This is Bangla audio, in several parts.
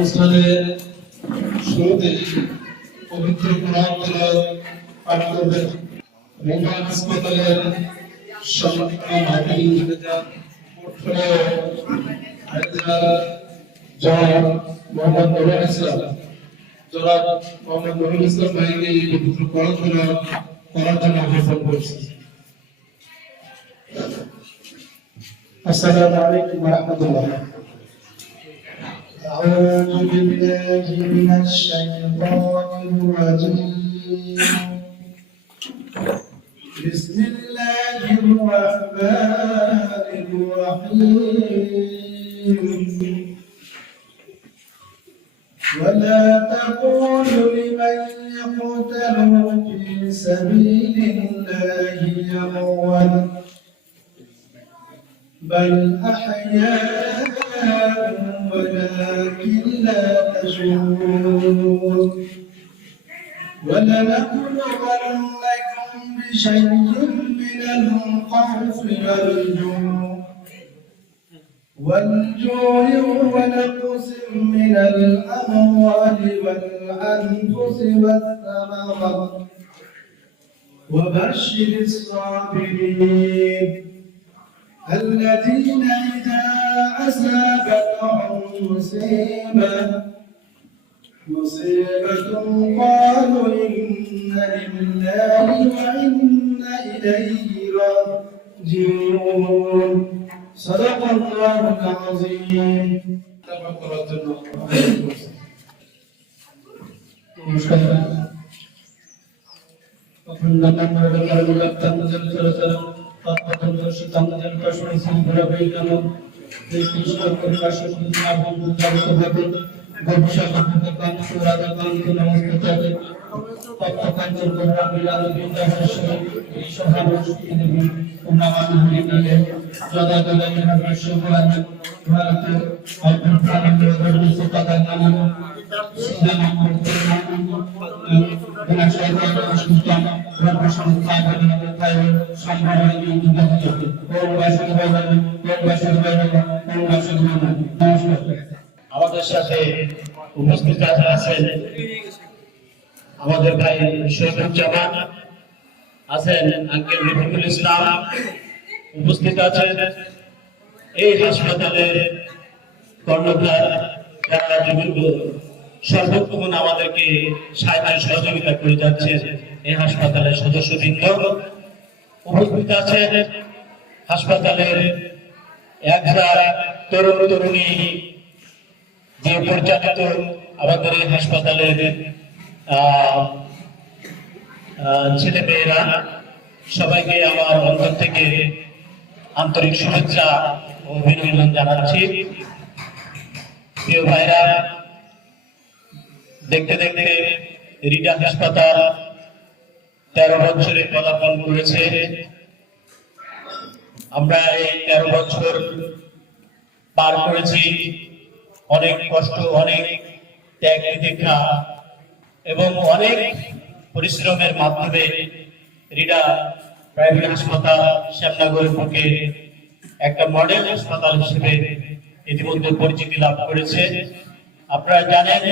অনুষ্ঠানে শুরুতে পবিত্র কোরআন তেলাওয়াত পাঠ করবেন রোমান হাসপাতালের সম্মানিত মাহফিল পোর্টফোলিও ম্যানেজার জনাব মোহাম্মদ নুরুল ইসলাম ভাইকে এই পবিত্র কোরআন তেলাওয়াত করার জন্য আহ্বান করছি। السلام عليكم ورحمة الله. أعوذ بالله من الشيطان الرجيم. بسم الله الرحمن الرحيم. ولا تقولوا لمن يقتل في سبيل الله أموات بل أحياء ولكن لا تشعرون. ولنبلونكم بشيء من الخوف والجوع ونقص من الأموال والأنفس والثمرات وبشر الصابرين الذين إذا أصابتهم مصيبة قالوا إنا لله وإنا إليه راجعون. صدق الله العظيم. আমাদের সাথে উপস্থিত আছেন আমাদের ভাই শহীদুজ্জামান, আছেন আঙ্কেল রফিকুল ইসলাম, উপস্থিত আছেন এই হাসপাতালের কর্ণধার যারা সর্বক্ষণ আমাদেরকে সাহায্য সহযোগিতা করে যাচ্ছে এই হাসপাতালের সদস্যবৃন্দ, উপস্থিত আছেন হাসপাতালের একজন তরুণ তরুণী যে পরিচালিত আমাদের এই হাসপাতালের ছেলে মেয়েরা, সবাইকে আমার অন্তর থেকে আন্তরিক শুভেচ্ছা ও অভিনন্দন জানাচ্ছি। প্রিয় ভাইরা, দেখতে দেখতে রিডা হাসপাতাল 13 বছরে পদার্পণ করেছে। আমরা এই 13 বছর পার করেছি অনেক কষ্ট, অনেক ত্যাগ তিতিক্ষা এবং অনেক পরিশ্রমের মাধ্যমে রিডা প্রাইভেট হাসপাতাল শ্যামনগরের বুকে একটা মডেল হাসপাতাল হিসেবে ইতিমধ্যে পরিচিতি লাভ করেছে। আপনারা জানেন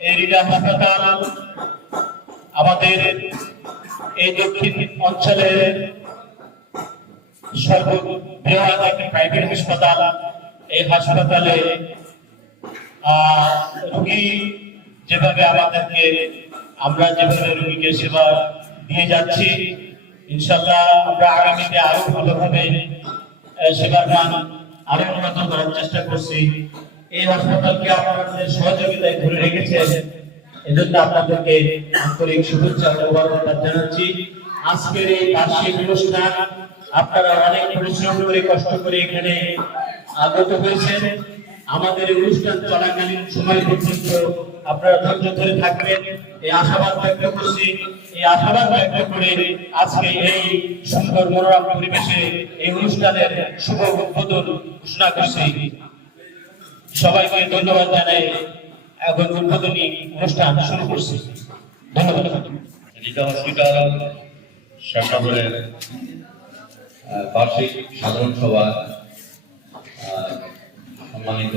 এই রিডা হাসপাতাল আমাদের এই দক্ষিণ অঞ্চলের সর্ববৃহৎ একটি প্রাইভেট হাসপাতাল। এই হাসপাতালে রোগী যেভাবে আমাদেরকে, আমরা যেভাবে রোগীকে সেবা দিয়ে যাচ্ছি, ইনশাআল্লাহ আমরা আগামীতে আরো ভালোভাবে সেবার মান আরো উন্নত করার চেষ্টা করছি। এই হাসপাতালকে আপনাদের সহযোগিতায় ধরে রেখেছেন, এজন্য আপনাদেরকে আন্তরিক শুভেচ্ছা ও অভিনন্দন জানাচ্ছি। আজকের এই বার্ষিক অনুষ্ঠান আপনারা অনেক পরিশ্রম করে কষ্ট করে এখানে আগত হয়েছেন। আমাদের অনুষ্ঠান চলাকালীন সময় পর্যন্ত আপনারা ধৈর্য ধরে থাকবেন, এই আশাবাদ ব্যক্ত করছি। এই আশাবাদ ব্যক্ত করে আজকে এই সুন্দর মনোরম পরিবেশে এই অনুষ্ঠানের শুভ উদ্বোধন ঘোষণা করছি। সবাইকে ধন্যবাদ জানাই। এখন উদ্বোধনী অনুষ্ঠান শুরু করছি। ধন্যবাদ। রিডা হসপিটাল শ্যামনগরের বার্ষিক সাধারণ সভা সম্মানিত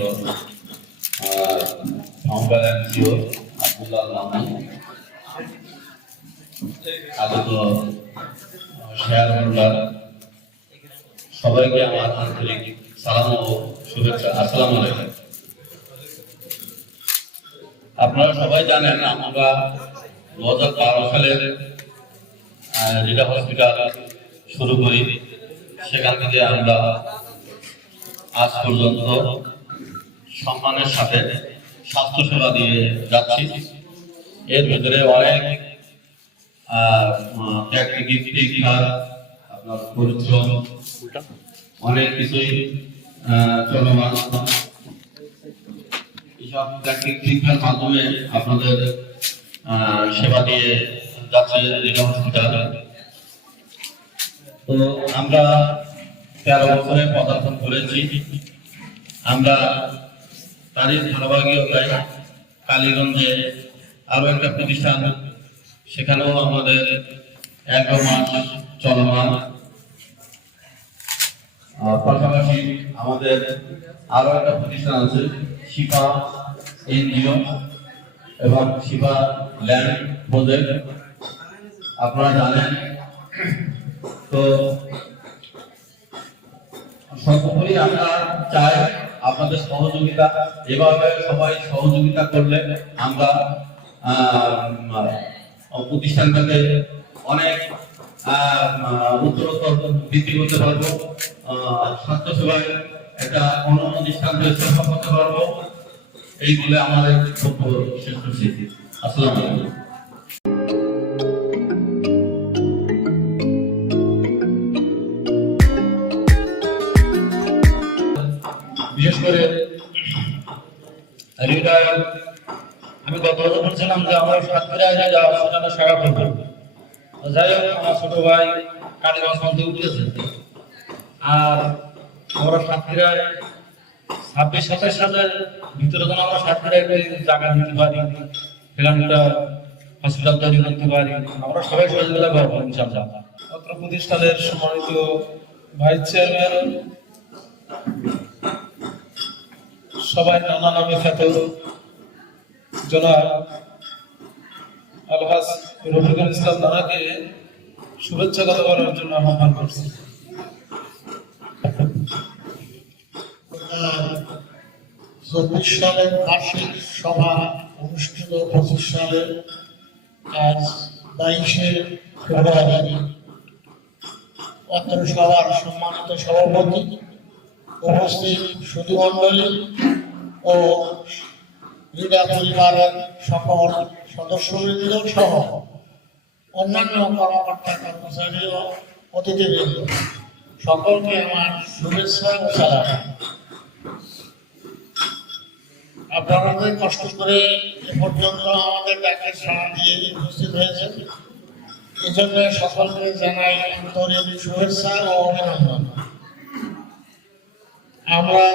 founder and CO Abdullah Mamun, আগত শেয়ার হোল্ডার, সবাইকে আমার আন্তরিক সালাম ও শুভেচ্ছা। আসসালামু আলাইকুম। আপনারা সবাই জানেন আমরা 2012 সালের রিডা হসপিটাল শুরু করি, সেখান থেকে আমরা আজ পর্যন্ত সম্মানের সাথে স্বাস্থ্যসেবা দিয়ে যাচ্ছি। এর ভিতরে অনেক আপনার পরিশ্রম অনেক কিছুই চলমান। এইসব প্র্যাকটিক শিক্ষার মাধ্যমে আপনাদের সেবা দিয়ে যাচ্ছে রিডা হসপিটাল। তো আমরা 13 বছরে পদার্পণ করেছি। আমরা তারই ধারাবাহিকতায় কালীগঞ্জে আরো একটা প্রতিষ্ঠান, সেখানেও আমাদের 11 মাস চলমান। পাশাপাশি আমাদের আরো একটা প্রতিষ্ঠান আছে শিফা এনজিও এবং শিফা ল্যান্ড প্রজেক্ট, আপনারা জানেন। তো সর্বোপরি আমরা চাই আপনাদের সহযোগিতা। এভাবে সবাই সহযোগিতা করলে আমরা প্রতিষ্ঠানটাকে অনেক উত্তরোত্তর বৃদ্ধি করতে পারবো, স্বাস্থ্যসেবায় একটা অন্য প্রতিষ্ঠান চেষ্টা করতে পারবো। এই বলে আমাদের বক্তব্য শেষ করছি। আসসালামু আলাইকুম। বিশেষ করে হৃদয়, আমি গত বছর বলছিলাম যে আমরা সাতক্ষীরায় সেখানে শাখা করবো। যাই হোক, আমার ছোট ভাই কালীগঞ্জ মন্ত্রী উঠেছে, আর আমরা সাতক্ষীরায় 26-27 সালের ভিতরে যেন আমরা সাতক্ষীরায় জায়গা দিতে পারি, সেখানে একটা হসপিটাল তৈরি করতে পারি। আমরা সবাই সহযোগিতা করবো ইনশাআল্লাহ। অত্র প্রতিষ্ঠানের সম্মানিত ভাইস চেয়ারম্যান, সবাই নানা নামে খ্যাত জনাব আলহাজ রফিকুল ইসলাম নানাকে শুভেচ্ছা কথা বলার জন্য আহ্বান করছি। 24 সালের বার্ষিক সভা অনুষ্ঠিত 25 সালের আজ 22 ফেব্রুয়ারি। অত্র সভার সম্মানিত সভাপতি, উপস্থিত সুধীমণ্ডলী ও রিডা পরিবারের সকল সদস্যবৃন্দ সহ অন্যান্য কর্মকর্তা কর্মচারী ও অতিথিবৃন্দ, সকলকে আমার শুভেচ্ছা ও সালাম। আপনারা কষ্ট করে এ পর্যন্ত আমাদের ডাকে সাড়া দিয়ে উপস্থিত হয়েছেন, এই জন্য সকলকে জানাই আন্তরিক শুভেচ্ছা ও অভিনন্দন। আমরা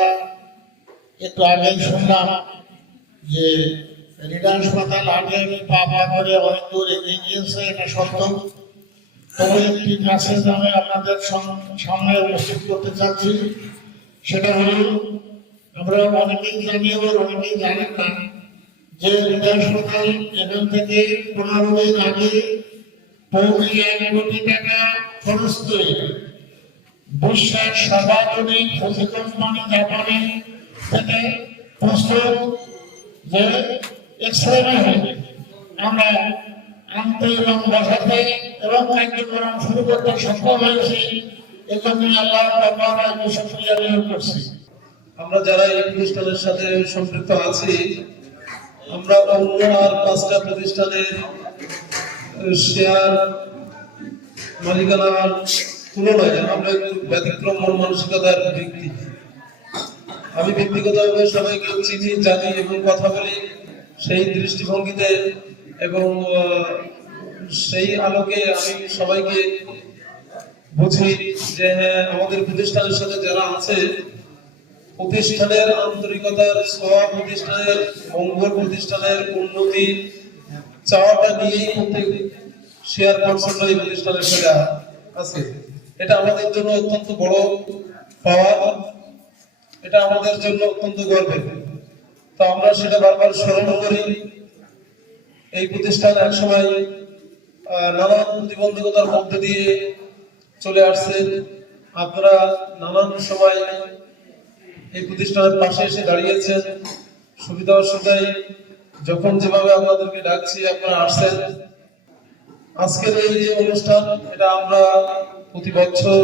একটু আগেই শুনলাম যে রিডা হাসপাতাল আগে পা করে অনেক দূর এগিয়ে গিয়েছে, এটা সত্য। তবে একটি মেসেজ আমি আপনাদের সামনে উপস্থিত করতে চাচ্ছি, সেটা হল আমরা অনেকেই জানি আবার অনেকেই জানেন না যে রিডা হাসপাতাল এখান থেকে 15 দিন আগে 1 কোটি টাকা খরচ করে বিশ্বের সর্বাধুনিক ফজি কোম্পানি জাপানি থেকে প্রস্তুত যে এক্সরে মেশিন আমরা আনতে এবং বসাতে এবং কার্যক্রম শুরু করতে সক্ষম হয়েছি। এজন্য আল্লাহ তাআলার শুকরিয়া জ্ঞাপন করছি। আমরা যারা এই প্রতিষ্ঠানের সাথে সম্পৃক্ত আছি, আমরা অন্য আর 5টা প্রতিষ্ঠানের শেয়ার মালিকানার তুলনায় আমরা একটু ব্যতিক্রম মন মানসিকতার ব্যক্তি। আমি ব্যক্তিগতভাবে সবাইকে চিনি, জানি এবং কথা বলি সেই দৃষ্টিভঙ্গিতে, এবং সেই আলোকে আমি সবাইকে বুঝি যে হ্যাঁ, আমাদের প্রতিষ্ঠানের সাথে যারা আছে, প্রতিষ্ঠানের আন্তরিকতার ছোঁয়া, প্রতিষ্ঠানের মঙ্গল, প্রতিষ্ঠানের উন্নতি চাওয়াটা নিয়েই প্রত্যেক শেয়ার পার্সনরা এই প্রতিষ্ঠানের সাথে আছে। এটা আমাদের জন্য অত্যন্ত বড় পাওয়া, এটা আমাদের জন্য অত্যন্ত গর্বের। তো আমরা সেটা বারবার স্মরণ করি। এই প্রতিষ্ঠান একসময় নানান প্রতিবন্ধকতার মধ্যে দিয়ে চলে আসছে। আপনারা নানান সময় এই প্রতিষ্ঠানের পাশে এসে দাঁড়িয়েছেন, সুবিধা অসুবিধায় যখন যেভাবে আপনাদেরকে ডাকছি আপনারা আসছেন। আজকের এই যে অনুষ্ঠান, এটা আমরা প্রতি বছর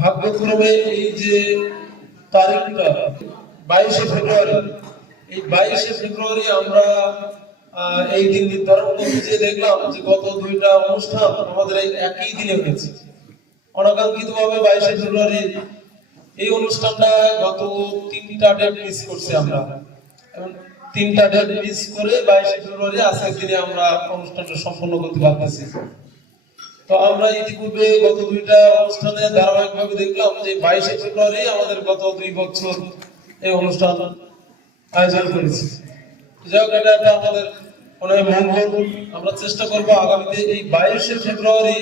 ভাগ্যক্রমে এই যে তারিখটা 22শে ফেব্রুয়ারি, এই 22শে ফেব্রুয়ারি আমরা এই দিন নির্ধারণ করতে যে দেখলাম যে গত দুইটা অনুষ্ঠান আমাদের এই একই দিনে হয়েছে। অনাকাঙ্ক্ষিতভাবে 22শে ফেব্রুয়ারি এই অনুষ্ঠানটা গত 3টা ডেট মিস করছি আমরা, এবং 3টা ডেট মিস করে 22শে ফেব্রুয়ারি আজকের দিনে আমরা অনুষ্ঠানটা সম্পন্ন করতে পারতেছি। তো আমরা ইতিপূর্বে গত দুইটা অনুষ্ঠানে ধারাবাহিকভাবে দেখলাম যে 22শে ফেব্রুয়ারি আমাদের গত 2 বছর এই অনুষ্ঠান আয়োজন করেছি। যাই হোক, এটা আমাদের অনেক মঙ্গল। আমরা চেষ্টা করব আগামীতে এই 22শে ফেব্রুয়ারি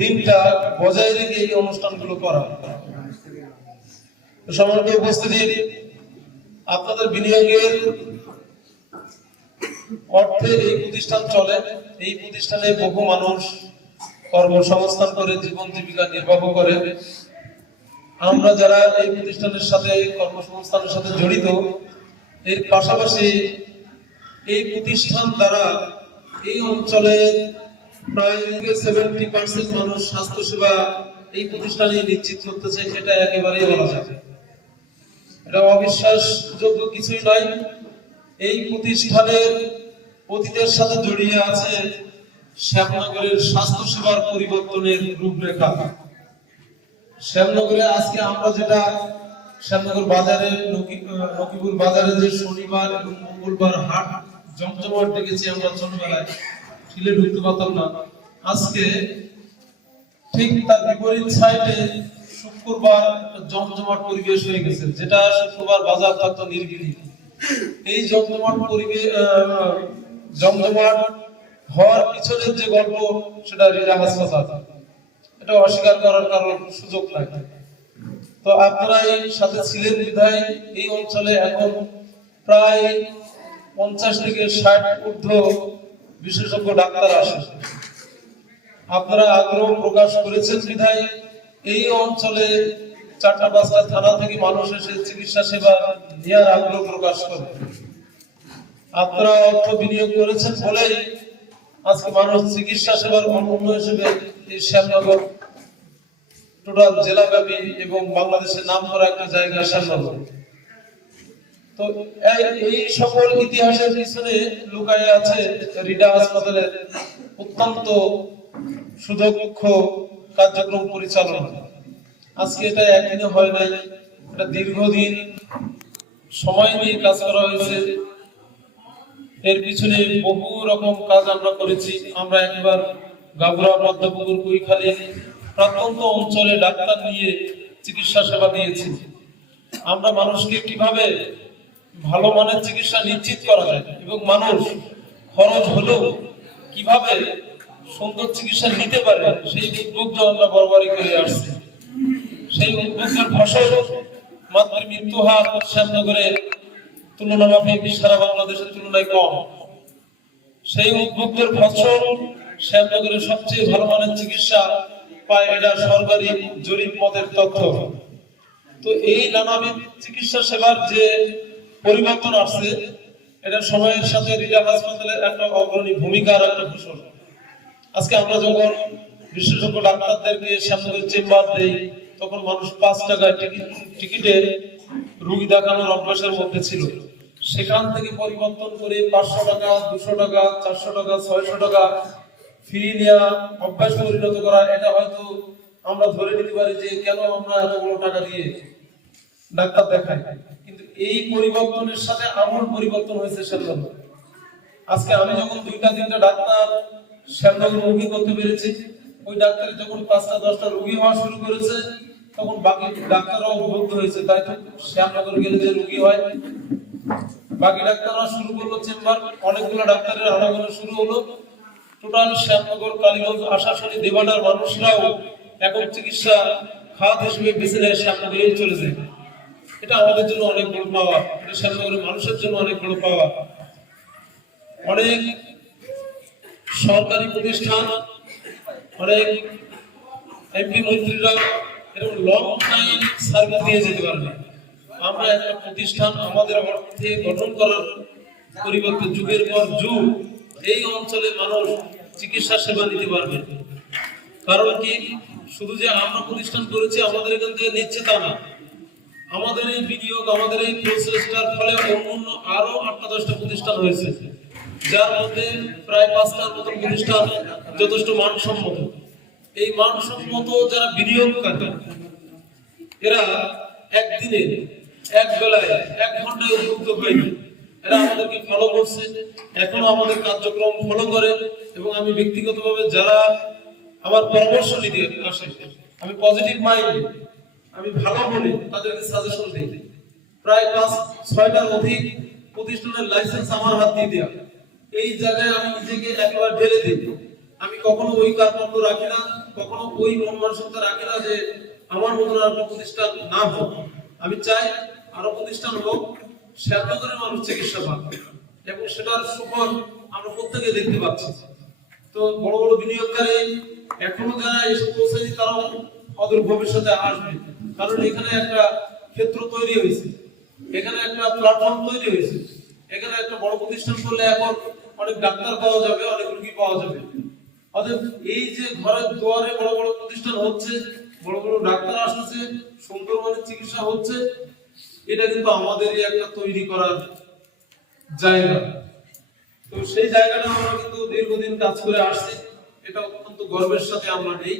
দিনটা বজায় রেখে এই অনুষ্ঠানগুলো করা। সম্মানিত উপস্থিতি, আপনাদের বিনিয়োগের অর্থে এই প্রতিষ্ঠান চলে। এই প্রতিষ্ঠানে বহু মানুষ কর্মসংস্থান করে জীবন জীবিকা নির্বাহ করে। আমরা যারা এই প্রতিষ্ঠানের সাথে কর্মসংস্থানের সাথে জড়িত, এর পাশাপাশি এই প্রতিষ্ঠান দ্বারা এই অঞ্চলে প্রায় 70% মানুষ স্বাস্থ্যসেবা এই প্রতিষ্ঠানে নিশ্চিত করতেছে, সেটা একেবারেই বলা যায়। এটা অবিশ্বাসযোগ্য কিছুই নয়। এই প্রতিষ্ঠানের অতীতের সাথে জড়িয়ে আছে শ্যামনগরের স্বাস্থ্যসেবার পরিবর্তনের রূপরেখা। শ্যামনগরে আজকে আমরা যেটা শ্যামনগর বাজারে নকিপুর বাজারে যে শনিবার এবং মঙ্গলবার হাট জমজমাট দেখেছি আমরা ছোটবেলায়, ঠেলে ঢুকতে পারতাম না। আজকে ঠিক তার বিপরীত সাইডে শুক্রবার জমজমাট পরিবেশ হয়ে গেছে, যেটা শুক্রবার বাজার থাকতো নির্বিলি। এই জমজমাট পরিবেশ জমজমাট হওয়ার পিছনের যে গল্প, সেটা রিরা হাসপাতাল, এটা অস্বীকার করার কারণ সুযোগ নাই। তো আপনারা এই সাথে ছিলেন বিধায় এই অঞ্চলে এখন প্রায় 50 থেকে 60 ঊর্ধ্ব বিশেষজ্ঞ ডাক্তার আসে। আপনারা আগ্রহ প্রকাশ করেছেন বিধায় এই অঞ্চলে 4টা-5টা থানা থেকে মানুষ এসে চিকিৎসা সেবা নেওয়ার আগ্রহ প্রকাশ করে। আপনারা অর্থ বিনিয়োগ করেছেন বলেই আজকে মানুষ চিকিৎসা সেবার অনন্য হিসেবে এই শ্যামনগর টোটাল জেলাব্যাপী এবং বাংলাদেশের নাম করা একটা জায়গা শ্যামনগর। তো এই সকল ইতিহাসের পিছনে লুকায়ে আছে রিডা হাসপাতালের অত্যন্ত সুদক্ষ কার্যক্রম পরিচালনা। আজকে এটা একদিনে হয় নাই, এটা দীর্ঘদিন সময় নিয়ে কাজ করা হয়েছে। এর পিছনে বহু রকম কাজ আমরা করেছি। আমরা একবার গাবুরা, পদ্মপুকুর, কুইখালী প্রত্যন্ত অঞ্চলে ডাক্তার নিয়ে চিকিৎসা সেবা দিয়েছি। আমরা মানুষকে কিভাবে ভালো মানের চিকিৎসা নিশ্চিত করা যায় এবং মানুষ খরচ হলেও কিভাবে সুন্দর চিকিৎসা নিতে পারে, সেই উদ্যোগ আমরা বরাবরই করে আসছি। সেই উদ্যোগের ফসল মাত্র মৃত্যু হার শ্যামনগরে তুলনামাফিক সারা বাংলাদেশের তুলনায় কম। সেই উদ্যোগের ফসল শ্যামনগরের সবচেয়ে ভালো মানের চিকিৎসা পায়, এটা সরকারি জরিপ মতের তথ্য। তো এই নানাবিধ চিকিৎসা সেবার যে পরিবর্তন আসছে, এটা সময়ের সাথে রিডা হাসপাতালের একটা অগ্রণী ভূমিকার একটা ফসল। আজকে আমরা যখন বিশেষজ্ঞ ডাক্তারদেরকে শ্যামনগরের চেম্বার দেই, তখন মানুষ 5 টাকায় টিকিটে রোগী দেখানোর অভ্যাসের মধ্যে ছিল। সেখান থেকে পরিবর্তন করে 500 টাকা, 200 টাকা, 400 টাকা, 600 টাকা ফি নেওয়া অভ্যাস পরিণত করা। এটা হয়তো আমরা ধরে নিতে পারি যে কেন আমরা এতগুলো টাকা দিয়ে ডাক্তার দেখাই, কিন্তু এই পরিবর্তনের সাথে আমূল পরিবর্তন হয়েছে শ্যামনগর। আজকে আমি যখন 2টা-3টা ডাক্তার শ্যামনগর রোগী করতে পেরেছি, ওই ডাক্তারের যখন 5টা-10টা রোগী হওয়া শুরু করেছে, তখন বাকি ডাক্তাররাও উদ্বুদ্ধ হয়েছে, তাই তো শ্যামনগর গেলে যে রোগী হয়, বাকি ডাক্তাররা শুরু করলো চেম্বার। অনেকগুলো ডাক্তারের আনাগোনা শুরু হলো। টোটাল শ্যামনগর, কালীগঞ্জ, আশাশুনি, দেবানার মানুষরাও এখন চিকিৎসা খাত হিসেবে বেছে নেয় শ্যামনগরেই চলে যায়। এটা আমাদের জন্য অনেক বড় পাওয়া, এটা শ্যামনগরের মানুষের জন্য অনেক বড় পাওয়া। অনেক সরকারি প্রতিষ্ঠান, অনেক এমপি মন্ত্রীরা এরকম লং টাইম সার্ভিস দিয়ে যেতে পারবে। আমরা একটা প্রতিষ্ঠান আমাদের অর্থে গঠন করার পরিবর্তে যুগের পর যুগ এই অঞ্চলে মানুষ চিকিৎসা সেবা নিতে পারবে। কারণ কি, শুধু যে আমরা প্রতিষ্ঠান করেছি আমাদের এখান থেকে নিচ্ছে তা না, আমাদের এই বিনিয়োগ, আমাদের এই প্রচেষ্টার ফলে অন্য আরো 8-10টা প্রতিষ্ঠান হয়েছে, যার মধ্যে প্রায় 5টার মতো প্রতিষ্ঠান যথেষ্ট মানসম্মত। এই মানসম্মত যারা বিনিয়োগকারী, এরা একদিনে, এক বেলায়, 1 ঘন্টায় উদ্বুদ্ধ হয়নি, এরা আমাদেরকে ফলো করছে, এখনো আমাদের কার্যক্রম ফলো করে। এবং আমি ব্যক্তিগতভাবে যারা আমার পরামর্শ নিতে আসে, আমি পজিটিভ মাইন্ড, আমি ভালো বলে তাদেরকে সাজেশন দিই। প্রায় 5-6টার অধিক প্রতিষ্ঠানের লাইসেন্স আমার হাত দিয়ে দেওয়া। এই জায়গায় আমি নিজেকে একবার ঢেলে দিই। আমি কখনো ওই কার্পণ্য রাখি না, কখনো ওই মন মানসিকতা রাখি না যে আমার মতন আর একটা প্রতিষ্ঠান না হোক। আমি চাই আরো প্রতিষ্ঠান হোক, শ্যামনগরের মানুষ চিকিৎসা পাক, এবং সেটার সুফল আমরা প্রত্যেকে দেখতে পাচ্ছি। তো বড় বড় বিনিয়োগকারী এখনো যারা এসে পৌঁছেনি, তারাও অদূর ভবিষ্যতে আসবে। কারণ এখানে একটা ক্ষেত্র তৈরি হয়েছে, এখানে একটা প্ল্যাটফর্ম তৈরি হয়েছে। এখানে একটা বড় প্রতিষ্ঠান করলে এখন অনেক ডাক্তার পাওয়া যাবে, অনেক রোগী পাওয়া যাবে। অতএব এই যে ঘরের দুয়ারে বড় বড় প্রতিষ্ঠান হচ্ছে, বড় বড় ডাক্তার আসছে, সুন্দর মানের চিকিৎসা হচ্ছে, এটা কিন্তু আমাদেরই একটা তৈরি করার জায়গা। তো সেই জায়গাটা আমরা কিন্তু দীর্ঘদিন কাজ করে আসছি। এটা অত্যন্ত গর্বের সাথে আমরা নেই,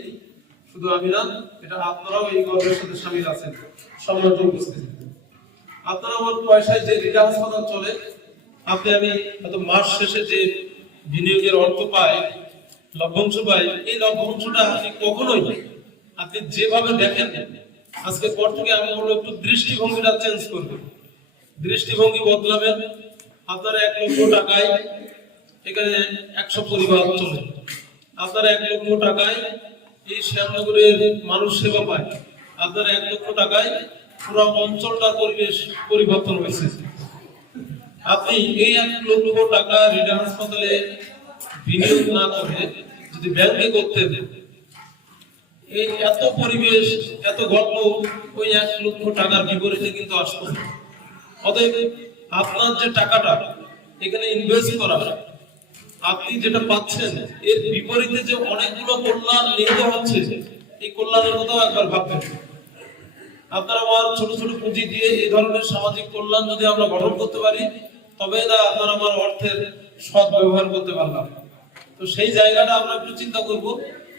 শুধু আমি না, এটা আপনারাও এই গর্বের সাথে শামিল আছেন। সম্মানিত উপস্থিতি, আপনারা আমার পয়সায় যে রিডা হাসপাতাল চলে, আমি হয়তো মাস শেষে যে বিনিয়োগের অর্থ পাই, লভ্যাংশ পাই, এই লভ্যাংশটা আপনি কখনোই, আপনি যেভাবে দেখেন, আজকে পর থেকে আমি বলবো একটু দৃষ্টিভঙ্গিটা চেঞ্জ করবেন, দৃষ্টিভঙ্গি বদলাবেন। আপনার 1 লক্ষ টাকায় এখানে 100 পরিবার চলে, আপনার 1 লক্ষ টাকায় এই শ্যামনগরের মানুষ সেবা পায়, আপনার 1 লক্ষ টাকায় পুরো অঞ্চলটার পরিবেশ পরিবর্তন হয়েছে। আপনি এই 1 লক্ষ টাকা রিডা হাসপাতালে বিনিয়োগ না করে যদি ব্যাংকে করতেন, এই এত পরিবেশ, এত গল্প ওই 1 লক্ষ টাকার বিপরীতে কিন্তু আসতো না। অতএব আপনার যে টাকাটা এখানে ইনভেস্ট করা, আপনি যেটা পাচ্ছেন, এর বিপরীতে যে অনেকগুলো কল্যাণ নিহিত হচ্ছে, এই কল্যাণের কথাও একবার ভাববেন। আপনারা আমার ছোট ছোট পুঁজি দিয়ে এই ধরনের সামাজিক কল্যাণ যদি আমরা গঠন করতে পারি, তবে না আপনারা আমার অর্থের সৎ ব্যবহার করতে পারলাম। তো সেই জায়গাটা আমরা একটু চিন্তা করব,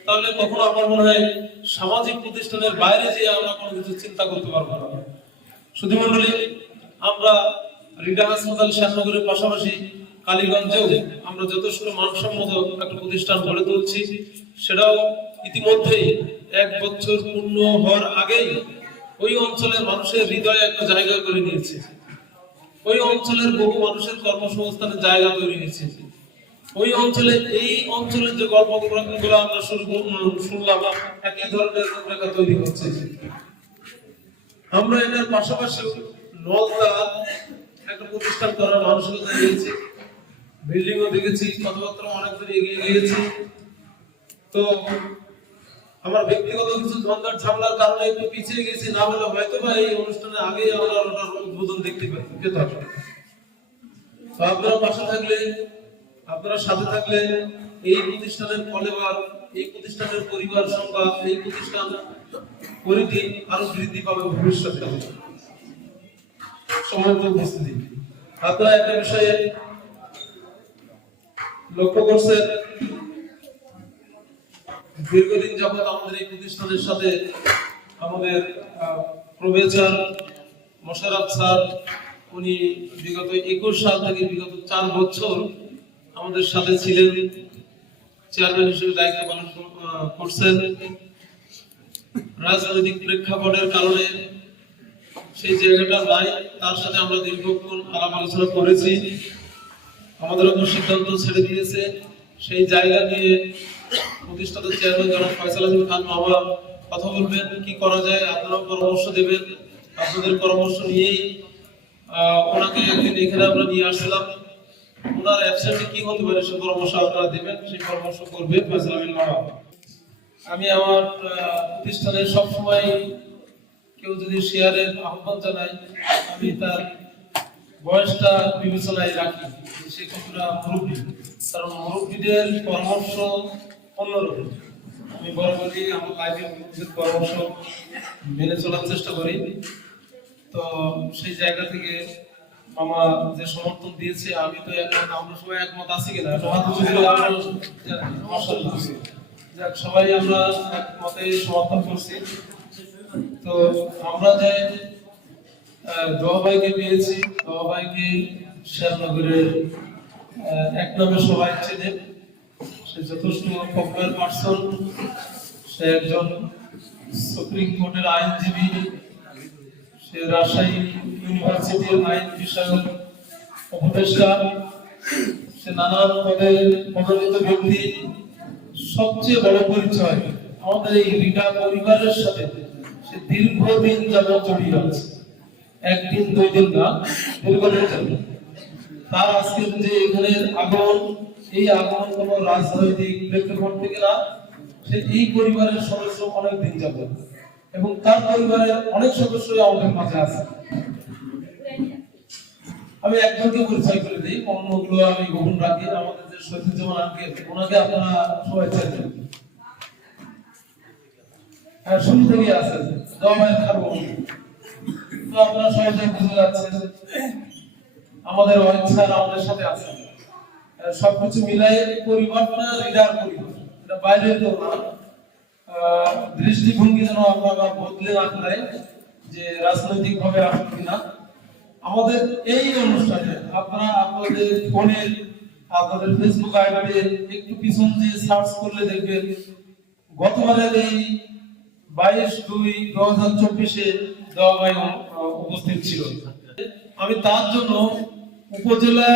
তাহলে কখনো আমার মনে হয় সামাজিক প্রতিষ্ঠানের বাইরে যে আমরা কোনো কিছু চিন্তা করতে পারবো না। সুধী মণ্ডলী, আমরা রিডা হাসপাতাল শ্যামনগরের পাশাপাশি কালীগঞ্জেও আমরা যথেষ্ট মানসম্মত একটা প্রতিষ্ঠান গড়ে তুলছি। সেটাও ইতিমধ্যেই 1 বছর পূর্ণ হওয়ার আগেই ওই অঞ্চলের মানুষের হৃদয়ে একটা জায়গা করে নিয়েছে, ওই অঞ্চলের বহু মানুষের কর্মসংস্থানের জায়গা তৈরি হয়েছে। ওই অঞ্চলে, এই অঞ্চলের যে গল্পগুলো আমরা শুনলাম, একই ধরনের রূপরেখা তৈরি হচ্ছে। আমরা এটার পাশাপাশি নলতা একটা প্রতিষ্ঠান করার মানসিকতা নিয়েছি, বিল্ডিংও দেখেছি, কথাবার্তা অনেক দূর এগিয়ে গিয়েছি। তো আমার ব্যক্তিগত কিছু ঝঞ্ঝাট ঝামেলার কারণে একটু পিছিয়ে গেছি, না হলে হয়তো বা এই অনুষ্ঠানের আগেই আমরা ওটার উদ্বোধন দেখতে পেতাম। তো আপনারা পাশে থাকলে, আপনারা সাথে থাকলে এই প্রতিষ্ঠানের ফলেবার, এই প্রতিষ্ঠানের পরিবার সংখ্যা, এই প্রতিষ্ঠান পরিধি আরো বৃদ্ধি পাবে ভবিষ্যতে। সম্মানিত উপস্থিতি, আপনারা একটা বিষয়ে লক্ষ্য করছেন, দীর্ঘদিন যাবত আমাদের এই প্রতিষ্ঠানের সাথে আমাদের প্রফেসর মোশাররফ স্যার, উনি বিগত 21 সাল থেকে বিগত 4 বছর আমাদের সাথে ছিলেন, চেয়ারম্যান হিসেবে দায়িত্ব পালন করছেন। রাজনৈতিক প্রেক্ষাপটের কারণে সেই জায়গাটা নাই, তার সাথে আমরা দীর্ঘক্ষণ আলাপ আলোচনা করেছি, আমাদের উপর সিদ্ধান্ত ছেড়ে দিয়েছে। সেই জায়গা নিয়ে প্রতিষ্ঠাতা চেয়ারম্যান জনাব ফয়সাল আহমেদ খান মামা কথা বলবেন, কি করা যায়, আপনারাও পরামর্শ দেবেন। আপনাদের পরামর্শ নিয়েই ওনাকে একদিন এখানে আমরা নিয়ে আসছিলাম। ওনার অ্যাবসেন্টে কি হতে পারে সে পরামর্শ আপনারা দেবেন, সেই পরামর্শ করবে ফয়সাল আমিন মামা। আমি আমার প্রতিষ্ঠানের সবসময় কেউ যদি শেয়ারের আহ্বান জানায়, আমি তার বয়সটা বিবেচনায় রাখি, সে কতটা মুরব্বী, কারণ মুরব্বীদের পরামর্শ অন্যরকম। আমি বরাবরই আমার লাইফে মুরব্বীদের পরামর্শ মেনে চলার চেষ্টা করি। তো সেই জায়গা থেকে মামা যে সমর্থন দিয়েছে, আমি তো একমত, আমরা সবাই একমত আছি কিনা মাশাআল্লাহ, যাক সবাই আমরা একমতে সমর্থন করছি। তো আমরা যে দোয়া ভাইকে পেয়েছি, দোয়া ভাইকে শ্যামনগরের এক নামে সবাই চেনে। সে যথেষ্ট পপুলার পার্সন, সে একজন সুপ্রিম কোর্টের আইনজীবী, সে রাজশাহী ইউনিভার্সিটির আইন বিষয়ক উপদেষ্টা, সে নানান পদে মনোনীত ব্যক্তি। সবচেয়ে বড় পরিচয় আমাদের এই রিডা পরিবারের সাথে সে দীর্ঘদিন যাবত জড়িয়ে আছে, একদিন দুই দিন না, দীর্ঘদিন যাবত। তার আজকের যে এখানের আগমন, এই আগমন কোন রাজনৈতিক প্রেক্ষাপট থেকে না, সে এই পরিবারের সদস্য অনেক দিন যাবত, এবং তার পরিবারের অনেক সদস্যই আমাদের মাঝে আছে। আমি একজনকে পরিচয় করে দিই, অন্যগুলো আমি গোপন রাখি। আমাদের যে শহীদুজ্জামান আঙ্কেল, ওনাকে আপনারা সবাই চেনেন, হ্যাঁ শুরু থেকেই আছেন, দোয়ামায় খাবো। তো আপনারা সহজে বুঝে যাচ্ছেন আমাদের অনিচ্ছার আমাদের সাথে আছে। সবকিছু মিলাই পরিবারটা রিডার পরিবার, এটা বাইরে তো না। দৃষ্টিভঙ্গি যেন আপনারা বদলে না করেন যে রাজনৈতিক ভাবে আসুন কিনা। আমাদের এই অনুষ্ঠানে আপনারা আপনাদের ফোনের, আপনাদের ফেসবুক আইডিতে একটু পিছন দিয়ে সার্চ করলে দেখবেন গতবারের এই 22/2/2024-এ দেওয়া ভাই উপস্থিত ছিল। আমি তার জন্য উপজেলা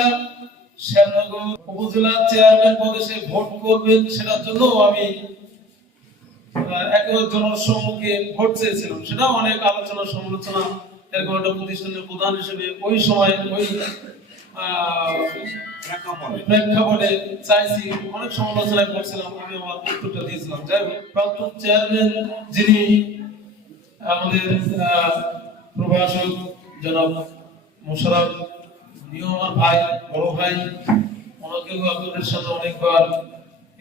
শ্যামনগর উপজেলা চেয়ারম্যান পদে সে ভোট করবেন, সেটার জন্য আমি একেবারে জনসম্মুখে ভোট চেয়েছিলাম। সেটা অনেক আলোচনা সমালোচনা, এরকম একটা প্রতিষ্ঠানের প্রধান হিসেবে ওই সময় ওই প্রেক্ষাপটে চাইছি, অনেক সমালোচনায় করছিলাম, আমি আমার উত্তরটা দিয়েছিলাম। যাই হোক, প্রাক্তন চেয়ারম্যান যিনি আমাদের প্রভাষক জনাব মোশাররফ, উনিও আমার ভাই, বড় ভাই, ওনাকেও আপনাদের সাথে অনেকবার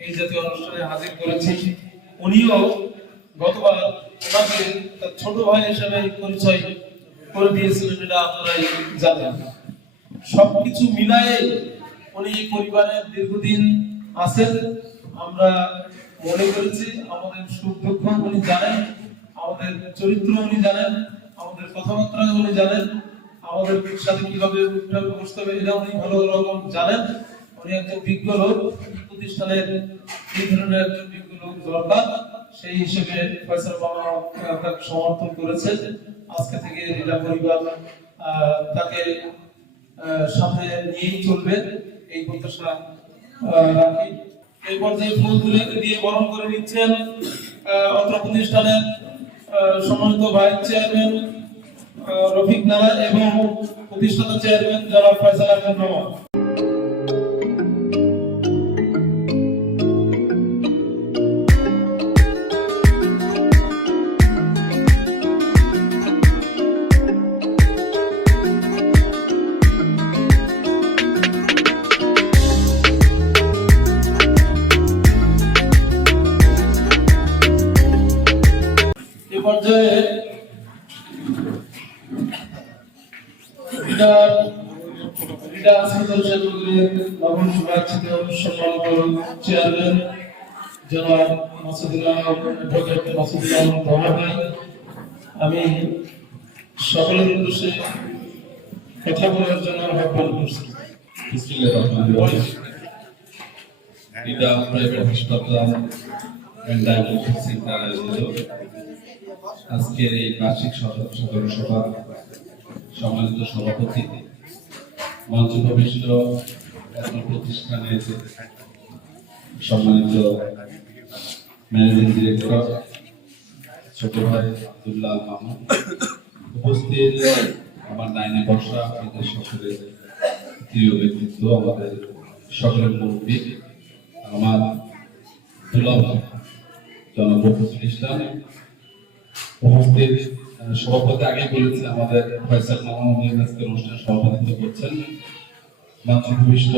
এই জাতীয় অনুষ্ঠানে হাজির করেছি। উনিও গতবার ওনাকে তার ছোট ভাই হিসেবে পরিচয় করে দিয়েছিলেন, এটা আপনারাই জানেন। সবকিছু মিলায়ে উনি পরিবারের দীর্ঘদিন আছেন। আমরা মনে করেছি আমাদের সুখ দুঃখ উনি জানেন, আমাদের চরিত্র উনি জানেন, আমাদের কথাবার্তা উনি জানেন, আমাদের সাথে কিভাবে বসতে হবে এটা উনি ভালো রকম জানেন। উনি একজন বিজ্ঞ লোক, প্রতিষ্ঠানের এই ধরনের একজন বিজ্ঞ লোক দরকার, সেই হিসেবে ফয়সাল মামা তাকে সমর্থন করেছে। আজকে থেকে রিডা পরিবার তাকে সামনে নিয়েই চলবে, এই প্রত্যাশা রাখি। এই পর্যায়ে ফুল তুলে দিয়ে বরণ করে নিচ্ছেন অত্র প্রতিষ্ঠানের সম্মানিত ভাইস চেয়ারম্যান রফিক নারা এবং প্রতিষ্ঠাতা চেয়ারম্যান জনাব ফয়সাল আহমেদ মামা। পর্যায়ে চেয়ারম্যান জনাব মাসুদুল্লাহ, আমি সকলের উদ্দেশ্যে কথা বলার জন্য আহ্বান করছি। রিডা প্রাইভেট হাসপাতাল এন্ড ডায়াগনস্টিক সেন্টার আয়োজিত আজকের এই বার্ষিক সাধারণ সভা সম্মানিত সভাপতি, মঞ্চ প্রবিষ্ট প্রতিষ্ঠানের সম্মানিত ম্যানেজিং ডিরেক্টর ছোট ভাই আব্দুল্লাহ মামুন, উপস্থিত আমার ডাইনে বসা আমাদের সকলের প্রিয় ব্যক্তিত্ব, আমাদের সকলের মুরব্বী, আমার দুলাভ জনাব রফিকুল ইসলাম, উপস্থিত সভাপতি আগে বলেছে আমাদের ফয়সাল মাহমুদ আজকের অনুষ্ঠানে সভাপতিত্ব করছেন, মাতৃভূমিষ্ঠ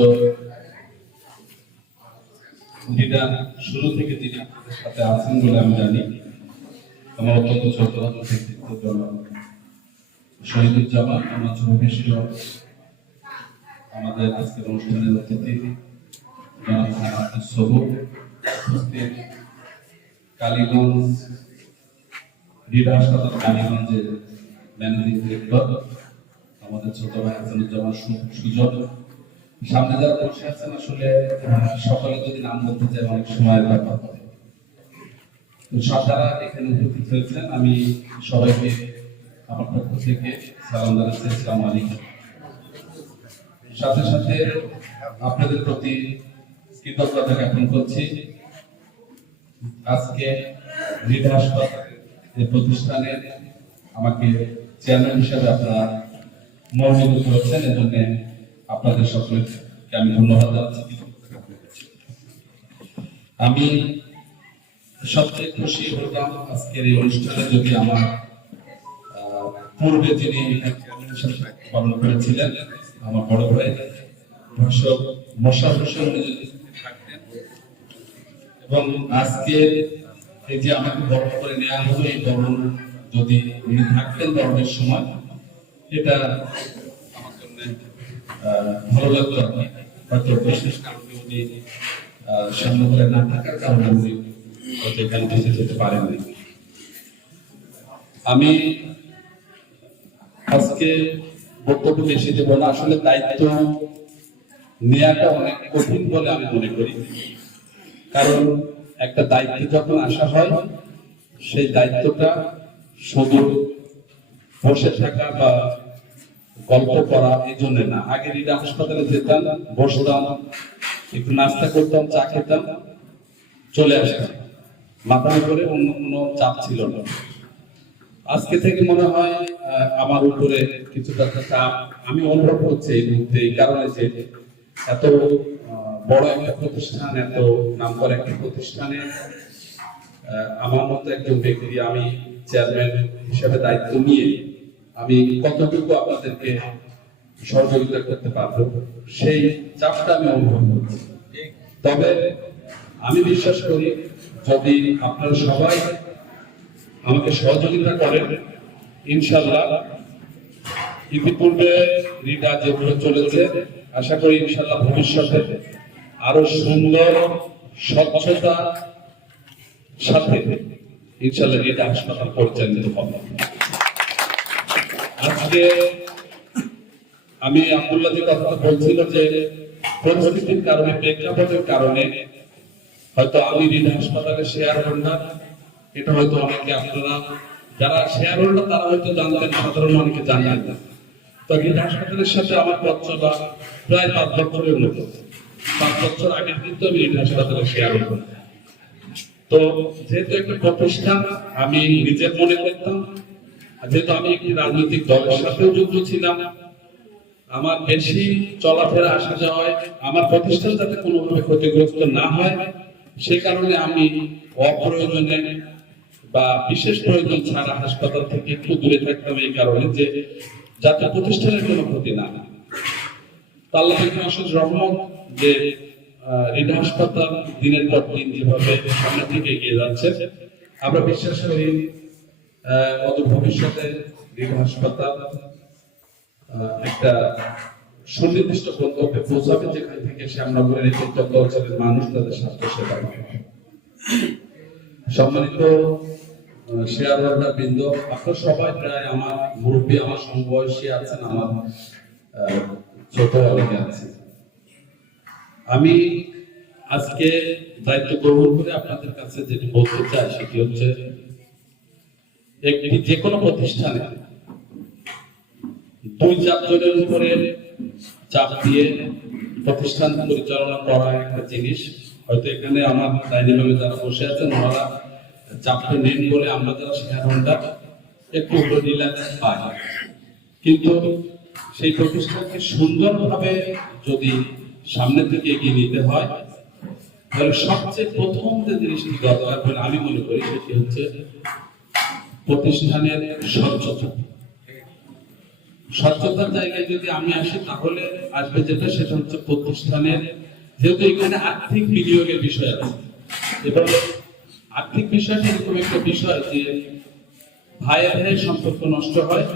লিডার শুরু থেকে যিনি আমাদের সাথে আছেন বলে আমি জানি, আমার অত্যন্ত ছোট ব্যক্তিত্ব জনাব শহীদুজ্জামান, আমার ভূমিষ্ঠ আমাদের আজকের অনুষ্ঠানের অতিথি জনাব আব্দুল সবুর, উপস্থিত কালীগঞ্জ লিডার হাসপাতাল কালীগঞ্জের ম্যানেজিং ডিরেক্টর আমাদের ছোট ভাই হাসানুজ্জামান সুজন, সামনে যারা বসে আছেন আসলে সকালে যদি নাম বলতে চাই অনেক সময়ের ব্যাপার, তো সব যারা এখানে উপস্থিত হয়েছেন আমি সবাইকে আমার পক্ষ থেকে সালাম জানাচ্ছি, আসসালামু আলাইকুম। সাথে সাথে আপনাদের প্রতি কৃতজ্ঞতা জ্ঞাপন করছি, আজকে লিডার হাসপাতাল যে প্রতিষ্ঠানে আমাকে চেয়ারম্যান হিসেবে আপনারা মনোনীত করেছেন, এজন্য আপনাদের সকলকে আমি ধন্যবাদ জানাচ্ছি। আমি সবচেয়ে খুশি হলাম আজকের এই অনুষ্ঠানে, যদি আমার পূর্বে যিনি পালন করেছিলেন আমার বড় ভাই মোশাররফ হোসেন যদি থাকতেন, এবং আজকে এই যে আমাকে বরণ করে নেওয়া হলো, এই বরণ যদি উনি থাকতেন বরণের সময়, এটা আমার জন্য ভালো লাগতো আর কি। হয়তো বিশেষ কারণে উনি সামনে করে না থাকার কারণে উনি হয়তো এখানে বেঁচে যেতে পারেননি। আমি আজকে বক্তব্য বেশি দেব না, আসলে দায়িত্ব নেওয়াটা অনেক কঠিন বলে আমি মনে করি, কারণ একটা দায়িত্ব যখন আসা হয় সেই দায়িত্বটা শুধু বসে থাকা বা গল্প করা এই জন্য না। আগে লিডার হাসপাতালে যেতাম, বসতাম, একটু নাস্তা করতাম, চা খেতাম, চলে আসতাম, মাথার উপরে অন্য কোনো চাপ ছিল না। আজকে থেকে মনে হয় আমার উপরে কিছুটা চাপ আমি অনুভব করছি এই মুহূর্তে, এই কারণে যে এত বড় একটা প্রতিষ্ঠান, এত নাম করা একটা প্রতিষ্ঠানে আমার মতো একজন ব্যক্তি আমি চেয়ারম্যান হিসেবে দায়িত্ব নিয়ে আমি কতটুকু আপনাদেরকে সহযোগিতা করতে পারবো সেই চাপটা আমি অনুভব করছি। তবে আমি বিশ্বাস করি যদি আপনারা সবাই আমাকে সহযোগিতা করেন, ইনশাল্লাহ ইতিপূর্বে রিটা যেভাবে চলেছে আশা করি ইনশাল্লাহ ভবিষ্যতে আরো সুন্দর স্বচ্ছতা সাথে ইনশাল্লাহ রিটা হাসপাতাল পরিচালিত হবে। আজকে আমি আব্দুল্লাহ যে কথা বলছিল যে পরিস্থিতির কারণে, প্রেক্ষাপটের কারণে হয়তো আমি রিটা হাসপাতালে শেয়ার হোল্ডার, এটা হয়তো অনেকে আপনারা যারা শেয়ার হোল্ডার তারা হয়তো জানতেন, সাধারণ অনেকে জানেন না। তো রিটা হাসপাতালের সাথে আমার পথ চলা প্রায় 5 বছরের মতো, 5 বছর আগে কিন্তু আমি রিটা হাসপাতালে শেয়ার হোল্ডার। তো যেহেতু একটা প্রতিষ্ঠান আমি নিজের মনে করতাম, যেহেতু আমি একটি রাজনৈতিক দলের সাথেও যুক্ত ছিলাম, আমার বেশি চলাফেরা আসা যাওয়ায় আমার প্রতিষ্ঠান যাতে কোনোভাবে ক্ষতিগ্রস্ত না হয় সে কারণে আমি অপ্রয়োজনে বা বিশেষ প্রয়োজন ছাড়া হাসপাতাল থেকে একটু দূরে থাকতাম, এই কারণে যে যাতে প্রতিষ্ঠানের কোনো ক্ষতি না হয়। আল্লাহ রহমত যে রিটা হাসপাতাল দিনের পর দিন যেভাবে সামনের দিকে এগিয়ে যাচ্ছে, আমরা বিশ্বাস করি অদূর ভবিষ্যতে রিটা হাসপাতাল একটা সুনির্দিষ্ট গন্তব্যে পৌঁছাবে, যেখান থেকে শ্যামনগরের এই প্রত্যন্ত অঞ্চলের মানুষ তাদের স্বাস্থ্য সেবা পাবে। সম্মানিত শেয়ার হোল্ডার বৃন্দ, আপনারা সবাই প্রায় আমার মুরব্বী, আমার সমবয়সী আছেন, আমার ছোট অনেকে আছে। আমি আজকে দায়িত্ব গ্রহণ করে আপনাদের কাছে যেটি বলতে চাই সেটি হচ্ছে, একটি যে কোনো প্রতিষ্ঠানে 2-4 জনের উপরে চাপ দিয়ে প্রতিষ্ঠান পরিচালনা করা একটা জিনিস। হয়তো এখানে আমার ডাইনিং রুমে যারা বসে আছেন ওনারা চাপটা নেন বলে আমরা যারা শেয়ার হোল্ডার একটু রিল্যাক্স পায়, কিন্তু সেই প্রতিষ্ঠানকে সুন্দরভাবে যদি সামনের দিকে এগিয়ে নিতে হয় তাহলে সবচেয়ে প্রথম যে জিনিসটি দরকার বলে আমি মনে করি সেটি হচ্ছে প্রতিষ্ঠানের স্বচ্ছতা। স্বচ্ছতার জায়গায় যদি আমি আসি তাহলে আসবে যেটা, সেটা হচ্ছে প্রতিষ্ঠানের, যেহেতু এখানে আর্থিক বিনিয়োগের বিষয় আছে এবং আর্থিক বিষয়টা এরকম একটা বিষয় যে ভাই ভাই সম্পর্ক নষ্ট হয়,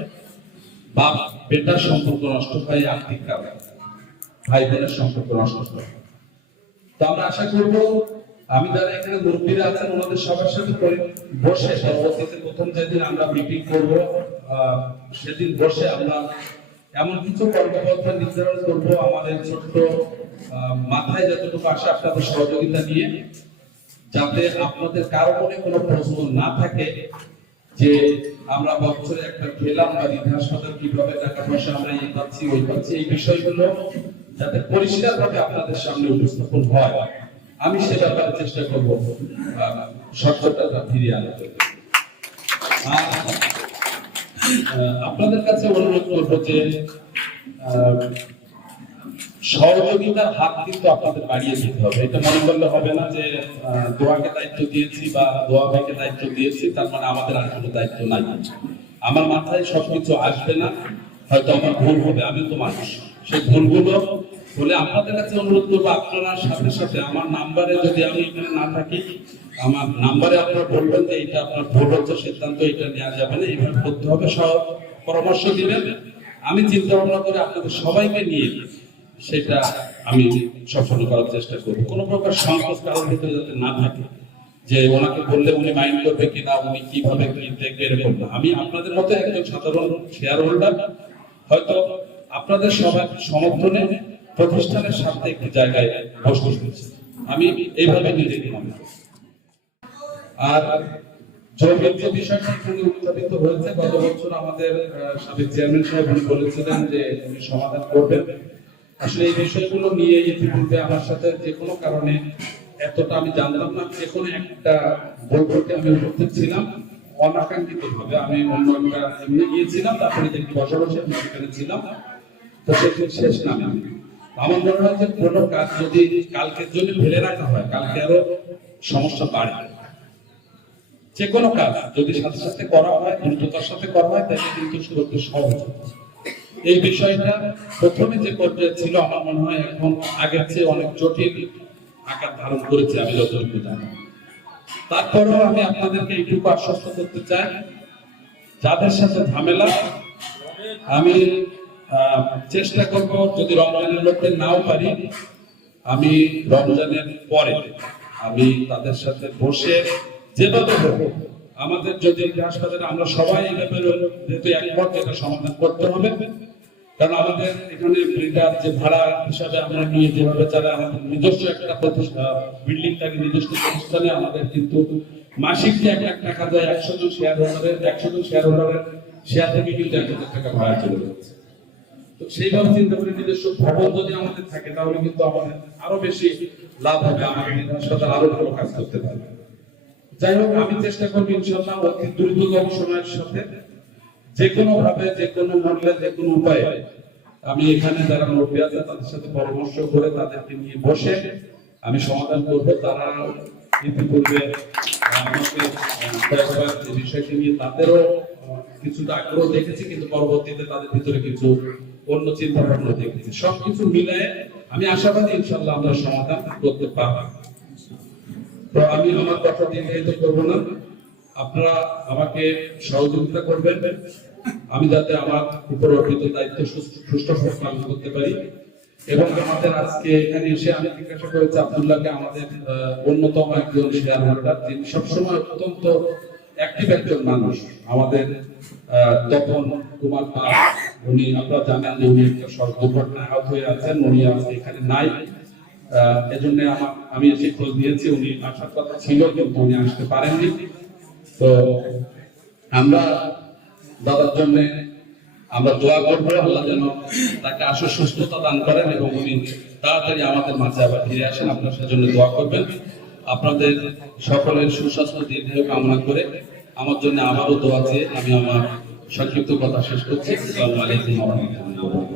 বাপ বেটার সম্পর্ক নষ্ট হয় আর্থিক কারণে, ভাই বোনের সম্পর্ক নষ্ট হয়। তো আমরা আশা করব আমি যারা এখানে মুরব্বীরা আছেন ওনাদের সবার সাথে বসে পরবর্তীতে প্রথম যেদিন আমরা মিটিং করব সেদিন বসে আমরা এমন কিছু কর্মপন্থা নির্ধারণ করব আমাদের ছোট্ট মাথায় যতটুকু আসে আপনাদের সহযোগিতা নিয়ে, যাতে আপনাদের কারো মনে কোনো প্রশ্ন না থাকে যে আমরা বছরে একটা খেলাম বা হাসপাতাল কিভাবে টাকা পয়সা আমরা এই পাচ্ছি ওই পাচ্ছি, এই বিষয়গুলো যাতে পরিষ্কারভাবে আপনাদের সামনে উপস্থাপন হয় আমি সে ব্যাপারে চেষ্টা করব স্বচ্ছতাটা ফিরিয়ে আনতে। আর আপনাদের কাছে অনুরোধ করব যে সহযোগিতার হাত কিন্তু আপনাদের বাড়িয়ে দিতে হবে। এটা মনে করলে হবে না যে দোয়াকে দায়িত্ব দিয়েছি বা দোয়া ভাইকে দায়িত্ব দিয়েছি তার মানে আমাদের আর কোনো দায়িত্ব নাই। আমার মাথায় সবকিছু আসবে না, হয়তো আমার ভুল হবে, আমি তো মানুষ, সেই ভুলগুলো বলে আপনাদের কাছে অনুরোধ করবো আপনারা সাথে সাথে আমার নাম্বারে, যদি আমি এখানে না থাকি আমার নাম্বারে আপনারা বলবেন যে এটা আপনার ভুল হচ্ছে, সিদ্ধান্ত এটা নেওয়া যাবে না, এইভাবে করতে হবে, সব পরামর্শ দিবেন। আমি চিন্তা ভাবনা করে আপনাদের সবাইকে নিয়ে সেটা আমি সফল করার চেষ্টা করবো। কোনো প্রকার সংকোচ কারোর ভিতরে যাতে না থাকে যে ওনাকে বললে উনি মাইন্ড করবে কিনা, উনি কিভাবে কি দেখবে, এরকম না। আমি আপনাদের মতো একজন সাধারণ শেয়ার হোল্ডার, হয়তো আপনাদের সবার সমর্থনে প্রতিষ্ঠানের সাথে একটি জায়গায় বসতে হচ্ছে, আমি এইভাবে নিজেকে মনে করি। আর জমির যে বিষয়টা এখানে উত্থাপিত হয়েছে, গত বছর আমাদের সাবেক চেয়ারম্যান সাহেব উনি বলেছিলেন যে উনি সমাধান করবেন। আসলে এই বিষয়গুলো নিয়ে ইতিপূর্বে আমার সাথে যে কোনো কারণে এতটা আমি জানতাম না, যে কোনো একটা বৈঠকে আমি উপস্থিত ছিলাম অনাকাঙ্ক্ষিত ভাবে, আমি অন্য একটা এমনি গিয়েছিলাম, তারপরে একটু বসে বসে আমি সেখানে ছিলাম, তো সেখানে শেষ না। আমার মনে হয় যে কোনো কাজ যদি কালকের জন্য ফেলে রাখা হয় কালকে আরো সমস্যা বাড়ে। যে কোনো কাজ যদি সাথে সাথে করা হয়, দ্রুততার সাথে করা হয়, তাহলে কিন্তু শুরুতে সহজ। এই বিষয়টা প্রথমে যে পর্যায়ে ছিল আমার মনে হয় এখন আগের চেয়ে অনেক জটিল আকার ধারণ করেছে, আমি যতটুকু জানি। তারপরেও আমি আপনাদেরকে এইটুকু আশ্বস্ত করতে চাই, যাদের সাথে ঝামেলা আমি চেষ্টা করব, যদি রমজানের মধ্যে নাও পারি আমি রমজানের পরে আমি তাদের সাথে বসে যেভাবে হোক আমাদের যদি হাসপাতালে আমরা সবাই এই ব্যাপারে যেহেতু একমত এটা সমাধান করতে হবে, কারণ আমাদের এখানে ব্রিডার যে ভাড়া হিসাবে আমরা নিয়ে যেভাবে চালা, আমাদের নিজস্ব একটা বিল্ডিং থাকে, নিজস্ব প্রতিষ্ঠানে আমাদের কিন্তু মাসিক যে 1 লাখ টাকা যায় 100 জন শেয়ার হোল্ডারের শেয়ার থেকে কিন্তু 1,000 টাকা ভাড়া চলে যাচ্ছে। তো সেইভাবে চিন্তা করে নিজস্ব ভবন যদি আমাদের থাকে তাহলে কিন্তু আমাদের আরো বেশি লাভ হবে, আমাদের হাসপাতাল আরো ভালো কাজ করতে পারবে। যাই হোক, আমি চেষ্টা করবো ইনশাআল্লাহ অতি দ্রুততম সময়ের সাথে যে কোনো ভাবে, যে কোনো মূল্যে, যে কোনো উপায়ে আমি এখানে যারা মুরব্বী আছে তাদের সাথে পরামর্শ করে তাদেরকে নিয়ে বসে আমি সমাধান করবো। তারা ইতিপূর্বে আমাকে কয়েকবার এই বিষয়টি নিয়ে তাদেরও কিছুটা আগ্রহ দেখেছি, কিন্তু পরবর্তীতে তাদের ভিতরে কিছু অন্য চিন্তা ভাবনা দেখেছি। সবকিছু মিলায়ে আমি আশাবাদী ইনশাআল্লাহ আমরা সমাধান করতে পারবো। তো আমি আমার কথা দীর্ঘায়িত করবো না, আপনারা আমাকে সহযোগিতা করবেন আমি যাতে আমার উপর অর্পিত দায়িত্ব সুষ্ঠুভাবে পালন করতে পারি। এবং আমাদের আজকে এখানে এসে আমি জিজ্ঞাসা করেছি আব্দুল্লাহকে, আমাদের অন্যতম একজন শেয়ার হোল্ডার, যিনি সবসময় অত্যন্ত অ্যাক্টিভ একজন মানুষ, আমাদের তখন কুমার পাল, উনি আপনারা জানেন যে উনি একটা সড়ক দুর্ঘটনায় আহত হয়ে আছেন, উনি আজকে এখানে নাই। এজন্য আমি এসে খোঁজ নিয়েছি, উনি আসার কথা ছিল কিন্তু উনি আসতে পারেননি। তো আমরা দাদার জন্য আমরা দোয়া করবো, আল্লাহ যেন তাকে আশু সুস্থতা দান করেন এবং উনি তাড়াতাড়ি আমাদের মাঝে আবার ফিরে আসেন। আপনার সেজন্য দোয়া করবেন। আপনাদের সকলের সুস্বাস্থ্য দীর্ঘায়ু কামনা করে আমার জন্য আবারও দোয়া চেয়ে আমি আমার সংক্ষিপ্ত কথা শেষ করছি। আসসালামু আলাইকুম ওয়া রাহমাতুল্লাহি ওয়া বারাকাতুহু।